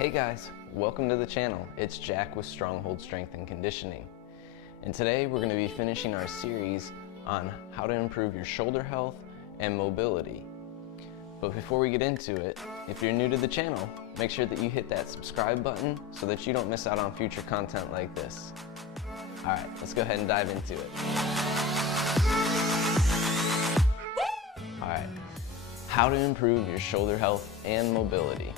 Hey guys, welcome to the channel. It's Jack with Stronghold Strength and Conditioning. And today we're going to be finishing our series on how to improve your shoulder health and mobility. But before we get into it, if you're new to the channel, make sure that you hit that subscribe button so that you don't miss out on future content like this. Alright, let's go ahead and dive into it. Alright, how to improve your shoulder health and mobility.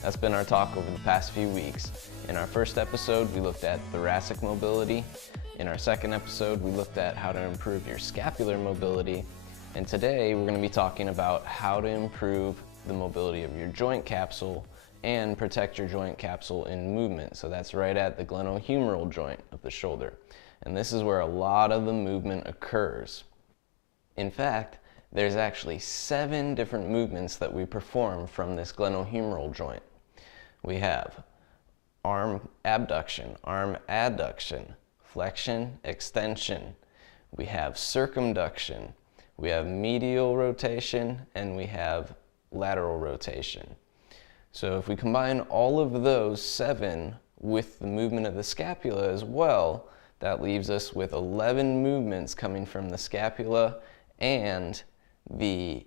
That's been our talk over the past few weeks. In our first episode, we looked at thoracic mobility. In our second episode, we looked at how to improve your scapular mobility. And today, we're going to be talking about how to improve the mobility of your joint capsule and protect your joint capsule in movement. So that's right at the glenohumeral joint of the shoulder. And this is where a lot of the movement occurs. In fact, there's actually 7 different movements that we perform from this glenohumeral joint. We have arm abduction, arm adduction, flexion, extension. We have circumduction. We have medial rotation, and we have lateral rotation. So if we combine all of those 7 with the movement of the scapula as well, that leaves us with 11 movements coming from the scapula and the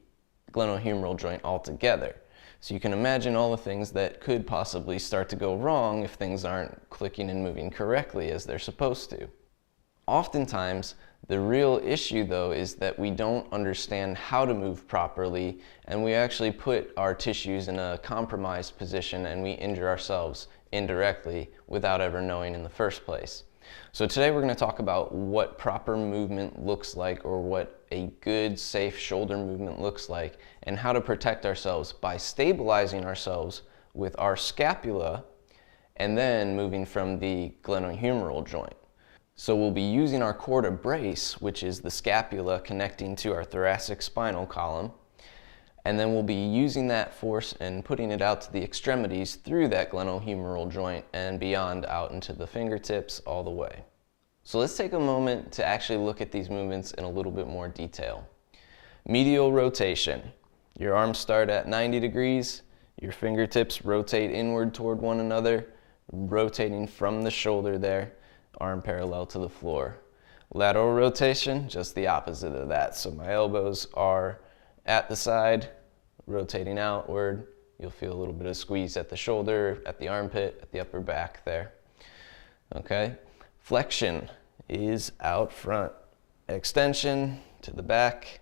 glenohumeral joint altogether. So you can imagine all the things that could possibly start to go wrong if things aren't clicking and moving correctly as they're supposed to. Oftentimes, the real issue though is that we don't understand how to move properly, and we actually put our tissues in a compromised position and we injure ourselves indirectly without ever knowing in the first place. So today we're going to talk about what proper movement looks like, or what a good, safe shoulder movement looks like, and how to protect ourselves by stabilizing ourselves with our scapula and then moving from the glenohumeral joint. So we'll be using our core to brace, which is the scapula connecting to our thoracic spinal column, and then we'll be using that force and putting it out to the extremities through that glenohumeral joint and beyond out into the fingertips all the way. So let's take a moment to actually look at these movements in a little bit more detail. Medial rotation. Your arms start at 90 degrees, your fingertips rotate inward toward one another, rotating from the shoulder there, arm parallel to the floor. Lateral rotation, just the opposite of that. So my elbows are at the side, rotating outward. You'll feel a little bit of squeeze at the shoulder, at the armpit, at the upper back there. Okay. Flexion is out front. Extension to the back.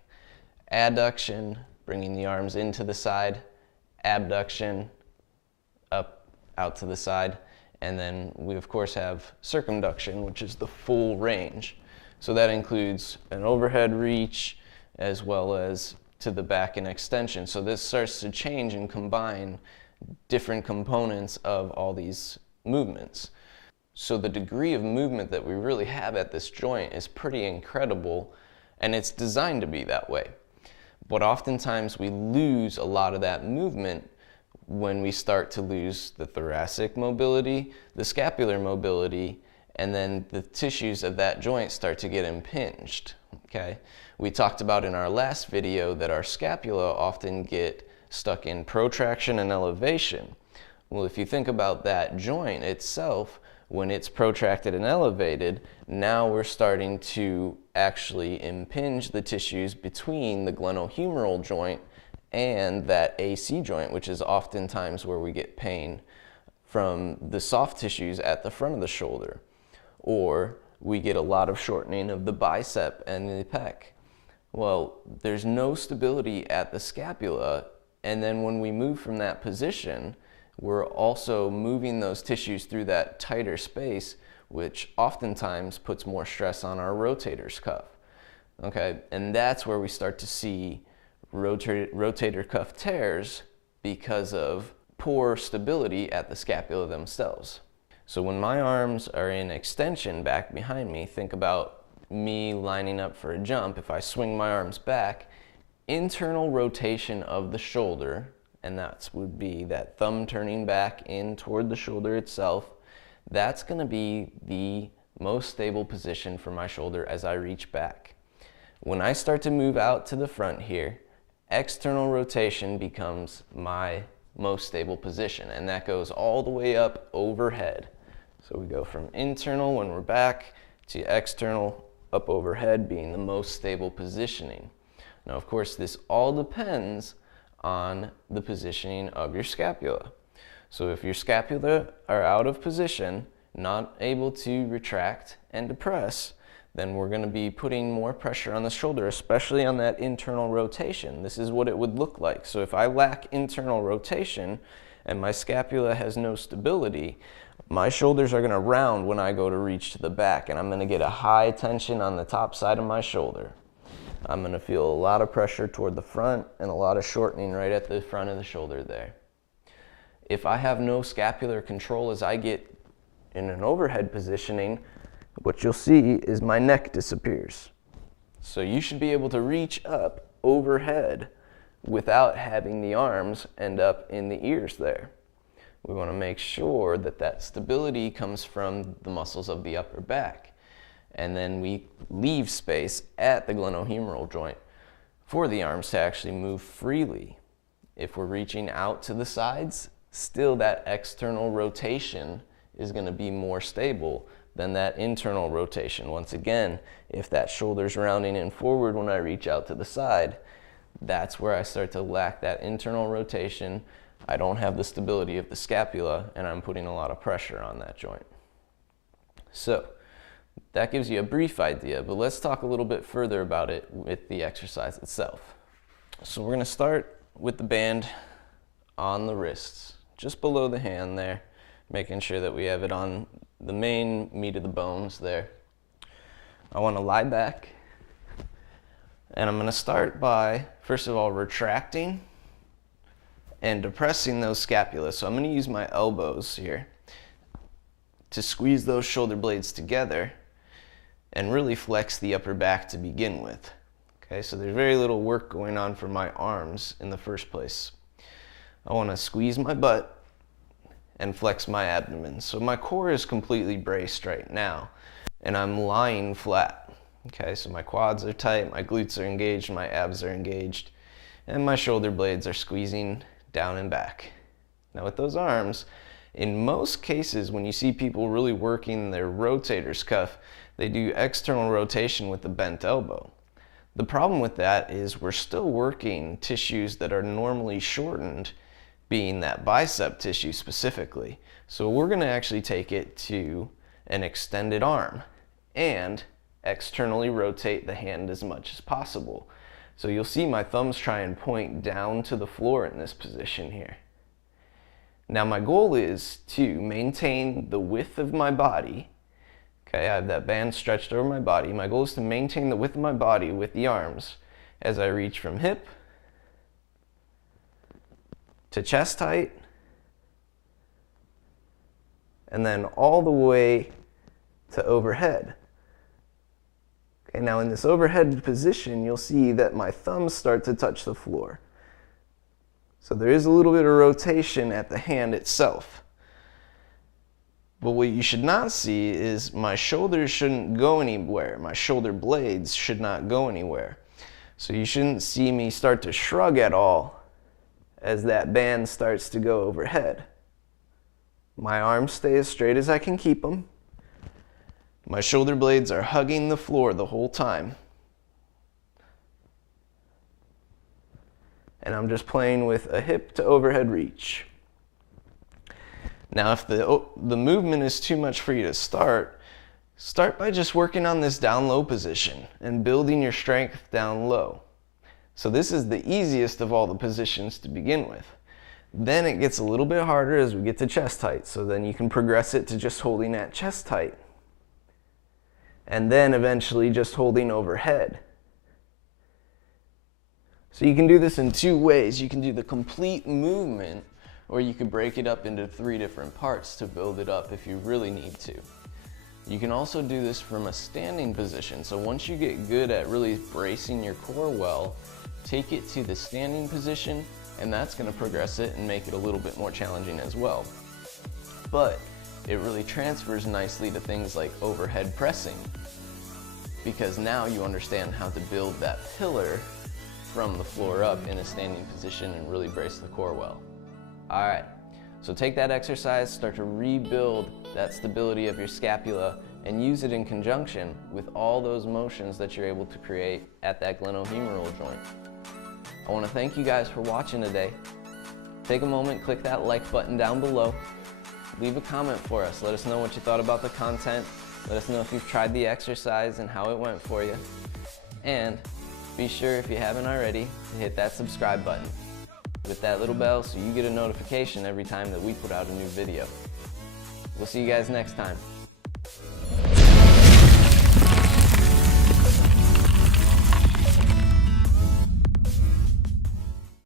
Adduction, bringing the arms into the side. Abduction, up, out to the side. And then we of course have circumduction, which is the full range. So that includes an overhead reach as well as to the back and extension. So this starts to change and combine different components of all these movements. So the degree of movement that we really have at this joint is pretty incredible, and it's designed to be that way. But oftentimes we lose a lot of that movement when we start to lose the thoracic mobility, the scapular mobility, and then the tissues of that joint start to get impinged. Okay? We talked about in our last video that our scapula often get stuck in protraction and elevation. Well, if you think about that joint itself, when it's protracted and elevated, now we're starting to actually impinge the tissues between the glenohumeral joint and that AC joint, which is oftentimes where we get pain from the soft tissues at the front of the shoulder. Or we get a lot of shortening of the bicep and the pec. Well, there's no stability at the scapula, and then when we move from that position, we're also moving those tissues through that tighter space, which oftentimes puts more stress on our rotator's cuff. Okay, and that's where we start to see rotator cuff tears because of poor stability at the scapula themselves. So when my arms are in extension back behind me, think about me lining up for a jump. If I swing my arms back, internal rotation of the shoulder, and that would be that thumb turning back in toward the shoulder itself, that's going to be the most stable position for my shoulder as I reach back. When I start to move out to the front here, external rotation becomes my most stable position, and that goes all the way up overhead. So we go from internal when we're back to external up overhead being the most stable positioning. Now, of course, this all depends on the positioning of your scapula. So if your scapula are out of position, not able to retract and depress, then we're going to be putting more pressure on the shoulder, especially on that internal rotation. This is what it would look like. So if I lack internal rotation and my scapula has no stability, my shoulders are going to round when I go to reach to the back, and I'm going to get a high tension on the top side of my shoulder. I'm going to feel a lot of pressure toward the front and a lot of shortening right at the front of the shoulder there. If I have no scapular control as I get in an overhead positioning, what you'll see is my neck disappears. So you should be able to reach up overhead without having the arms end up in the ears there. We want to make sure that that stability comes from the muscles of the upper back. And then we leave space at the glenohumeral joint for the arms to actually move freely. If we're reaching out to the sides, still that external rotation is going to be more stable than that internal rotation. Once again, if that shoulder's rounding in forward when I reach out to the side, that's where I start to lack that internal rotation. I don't have the stability of the scapula, and I'm putting a lot of pressure on that joint. So that gives you a brief idea, but let's talk a little bit further about it with the exercise itself. So we're going to start with the band on the wrists, just below the hand there, making sure that we have it on the main meat of the bones there. I want to lie back, and I'm going to start by, first of all, retracting and depressing those scapulas. So I'm going to use my elbows here to squeeze those shoulder blades together and really flex the upper back to begin with. Okay, so there's very little work going on for my arms in the first place. I want to squeeze my butt and flex my abdomen. So my core is completely braced right now, and I'm lying flat. Okay, so my quads are tight, my glutes are engaged, my abs are engaged, and my shoulder blades are squeezing down and back. Now with those arms, in most cases when you see people really working their rotator's cuff, they do external rotation with the bent elbow. The problem with that is we're still working tissues that are normally shortened, being that bicep tissue specifically. So we're going to actually take it to an extended arm and externally rotate the hand as much as possible. So you'll see my thumbs try and point down to the floor in this position here. Now my goal is to maintain the width of my body. Okay, I have that band stretched over my body. My goal is to maintain the width of my body with the arms as I reach from hip to chest height, and then all the way to overhead. Okay, now in this overhead position, you'll see that my thumbs start to touch the floor. So there is a little bit of rotation at the hand itself. But what you should not see is my shoulders shouldn't go anywhere. My shoulder blades should not go anywhere. So you shouldn't see me start to shrug at all as that band starts to go overhead. My arms stay as straight as I can keep them. My shoulder blades are hugging the floor the whole time. And I'm just playing with a hip to overhead reach. Now if the movement is too much for you to start by just working on this down low position and building your strength down low. So this is the easiest of all the positions to begin with. Then it gets a little bit harder as we get to chest height. So then you can progress it to just holding at chest height. And then eventually just holding overhead. So you can do this in two ways. You can do the complete movement, or you could break it up into 3 different parts to build it up if you really need to. You can also do this from a standing position. So once you get good at really bracing your core well, take it to the standing position, and that's going to progress it and make it a little bit more challenging as well. But it really transfers nicely to things like overhead pressing, because now you understand how to build that pillar from the floor up in a standing position and really brace the core well. All right, so take that exercise, start to rebuild that stability of your scapula and use it in conjunction with all those motions that you're able to create at that glenohumeral joint. I want to thank you guys for watching today. Take a moment, click that like button down below. Leave a comment for us. Let us know what you thought about the content. Let us know if you've tried the exercise and how it went for you. And be sure, if you haven't already, to hit that subscribe button with that little bell so you get a notification every time that we put out a new video. We'll see you guys next time.